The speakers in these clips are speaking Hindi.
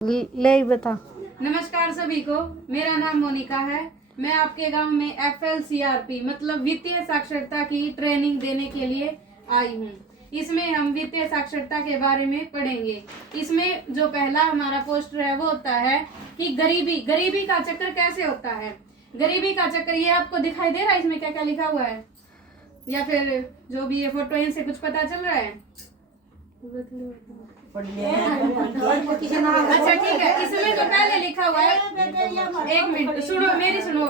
ले बता। नमस्कार सभी को, मेरा नाम मोनिका है। मैं आपके गांव में FLCRP मतलब वित्तीय साक्षरता की ट्रेनिंग देने के लिए आई हूं। इसमें हम वित्तीय साक्षरता के बारे में पढ़ेंगे। इसमें जो पहला हमारा पोस्टर है वो होता है कि गरीबी का चक्कर कैसे होता है। गरीबी का चक्कर ये आपको दिखाई दे रहा है, इसमें क्या क्या लिखा हुआ है या फिर जो भी ये फोटो इनसे कुछ पता चल रहा है? अच्छा ठीक है, इसमें जो पहले लिखा हुआ है, एक मिनट सुनो, मेरी सुनो।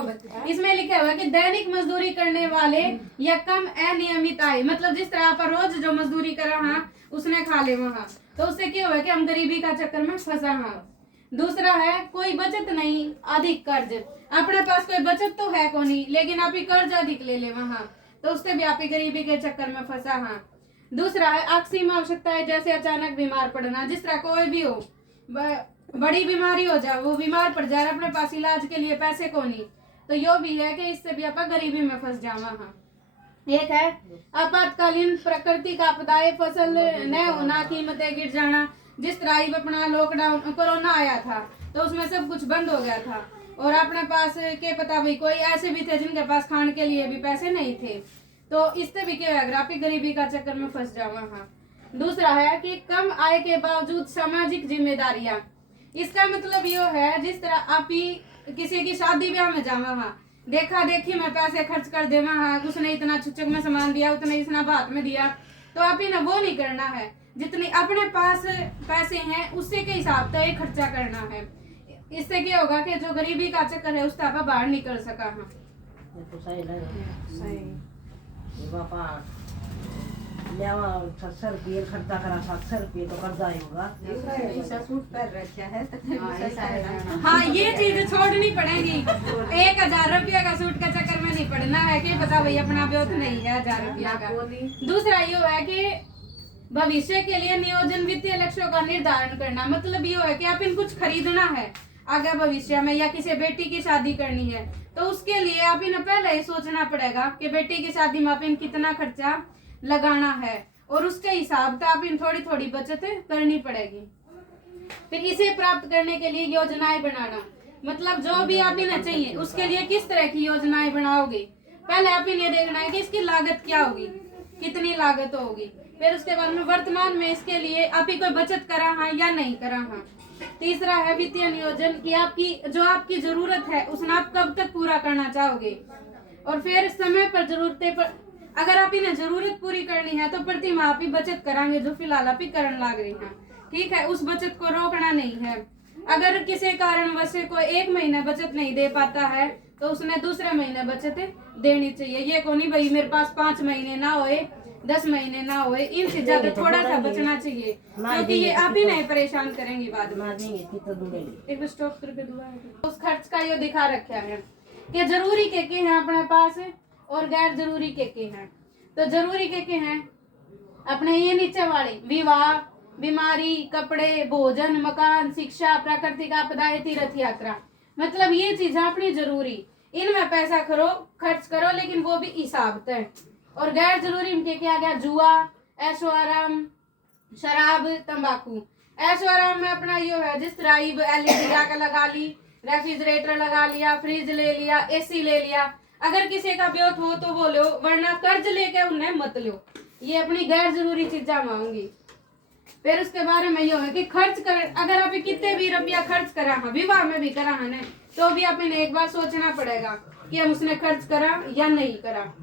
इसमें लिखा हुआ है कि दैनिक मजदूरी करने वाले या कम अनियमित आय, मतलब जिस तरह आप रोज जो मजदूरी कर रहा उसने खा ले वहाँ, तो उससे क्या हुआ कि हम गरीबी का चक्कर में फंसा हाँ। दूसरा है कोई बचत नहीं, अधिक कर्ज। अपने पास कोई बचत तो है को नहीं, लेकिन आप ही कर्ज अधिक ले ले वहाँ, तो उससे भी आप ही गरीबी के चक्कर में फंसा हाँ। दूसरा है असीम आवश्यकताएं, जैसे अचानक बीमार पड़ना, जिस तरह कोई भी हो, बड़ी बीमारी हो जाए, वो बीमार पड़ जाए, अपने पास इलाज के लिए पैसे को नहीं, तो यो भी है कि इससे भी आप गरीबी में फंस जावा हाँ। एक है आपातकालीन प्राकृतिक आपदाएं, फसल न होना, कीमतें गिर जाना, जिस तरह अपना लॉकडाउन कोरोना आया था तो उसमें सब कुछ बंद हो गया था और अपने पास के पता भाई कोई ऐसे भी थे जिनके पास खाने के लिए भी पैसे नहीं थे, तो इससे भी क्या है आप गरीबी का चक्कर में फंस जावा हाँ। दूसरा है कि कम आय के बावजूद सामाजिक जिम्मेदारियां। इसका मतलब ये है जिस तरह आप ही किसी की शादी ब्याह में जावा हाँ, देखा देखी में पैसे खर्च कर देवा हाँ, उसने इतना छुचक में सामान दिया, उतने इतना भात में दिया, तो आप ही ना वो नहीं करना है। जितने अपने पास पैसे हैं उससे के हिसाब से खर्चा करना है। इससे क्या होगा कि जो गरीबी का चक्कर है उससे आप बाहर निकल सका हाँ। बापा 700 रुपये खर्चा करा, 700 रुपये तो कर्जा होगा। हाँ ये चीज छोड़नी पड़ेगी। 1000 रुपया का सूट का चक्कर में नहीं पड़ना है कि पता भाई अपना ब्योत नहीं है 1000 रुपया का। दूसरा ये है कि भविष्य के लिए नियोजन वित्तीय लक्ष्यों का निर्धारण करना, मतलब ये है कि आप इन कुछ खरीदना है आगे भविष्य में, या किसी बेटी की शादी करनी है तो उसके लिए आप इन पहले ही सोचना पड़ेगा कि बेटी की शादी में आप इन कितना खर्चा लगाना है, और उसके हिसाब से आप इन थोड़ी थोड़ी बचत करनी पड़ेगी। फिर इसे प्राप्त करने के लिए योजनाएं बनाना, मतलब जो भी आप इन्हें चाहिए उसके लिए किस तरह की योजनाएं बनाओगे। पहले आप इन्हें देखना है कि इसकी लागत क्या होगी, कितनी लागत होगी। फिर उसके बाद में वर्तमान में इसके लिए आप ही कोई बचत करा हाँ या नहीं करा हाँ। तीसरा है वित्तीय नियोजन की आपकी जरूरत है उसने आप कब तक पूरा करना चाहोगे, और फिर समय पर जरूरतें पर अगर आप इन्हें जरूरत पूरी करनी है तो प्रति माह आप ही बचत कराएंगे जो फिलहाल आप ही करने लग रही हैं, ठीक है। उस बचत को रोकना नहीं है। अगर किसी कारणवश कोई 1 महीना बचत नहीं दे पाता है तो उसने दूसरे महीने बचत देनी चाहिए। ये को नहीं भाई मेरे पास 5 महीने ना होए, 10 महीने ना होए, इनसे ज्यादा थोड़ा सा बचना चाहिए, क्योंकि ये आप ही नहीं परेशान करेंगी बाद में। एक स्टॉप करके दुआ उस खर्च का ये दिखा रखा है कि जरूरी के हैं अपने पास और गैर जरूरी के हैं। तो जरूरी के हैं अपने ये नीचे वाले विवाह, बीमारी, कपड़े, भोजन, मकान, शिक्षा, प्राकृतिक आपदाएं, तीर्थ यात्रा, मतलब ये चीजें अपनी जरूरी, इनमें पैसा खर्च करो लेकिन वो भी हिसाब से। और गैर जरूरी इनके क्या गया, जुआ, ऐशो आराम, शराब, तंबाकू। ऐशो आराम में अपना ये है जिस तरह LED आकर लगा ली, रेफ्रिजरेटर लगा लिया, फ्रिज ले लिया, AC ले लिया। अगर किसी का ब्योत हो तो वो लो, वरना कर्ज लेके उन्हें मत लो। ये अपनी गैर जरूरी चीजें मांगी। फिर उसके बारे में ये है कि खर्च कर, अगर आप कितने भी रुपया खर्च करा है, विवाह में भी करा है ना, तो भी आप इन्हें एक बार सोचना पड़ेगा कि हम उसने खर्च करा या नहीं करा।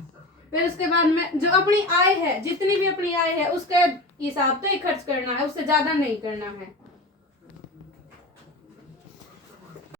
फिर उसके बाद में जो अपनी आय है, जितनी भी अपनी आय है उसके हिसाब से ही खर्च करना है, उससे ज्यादा नहीं करना है।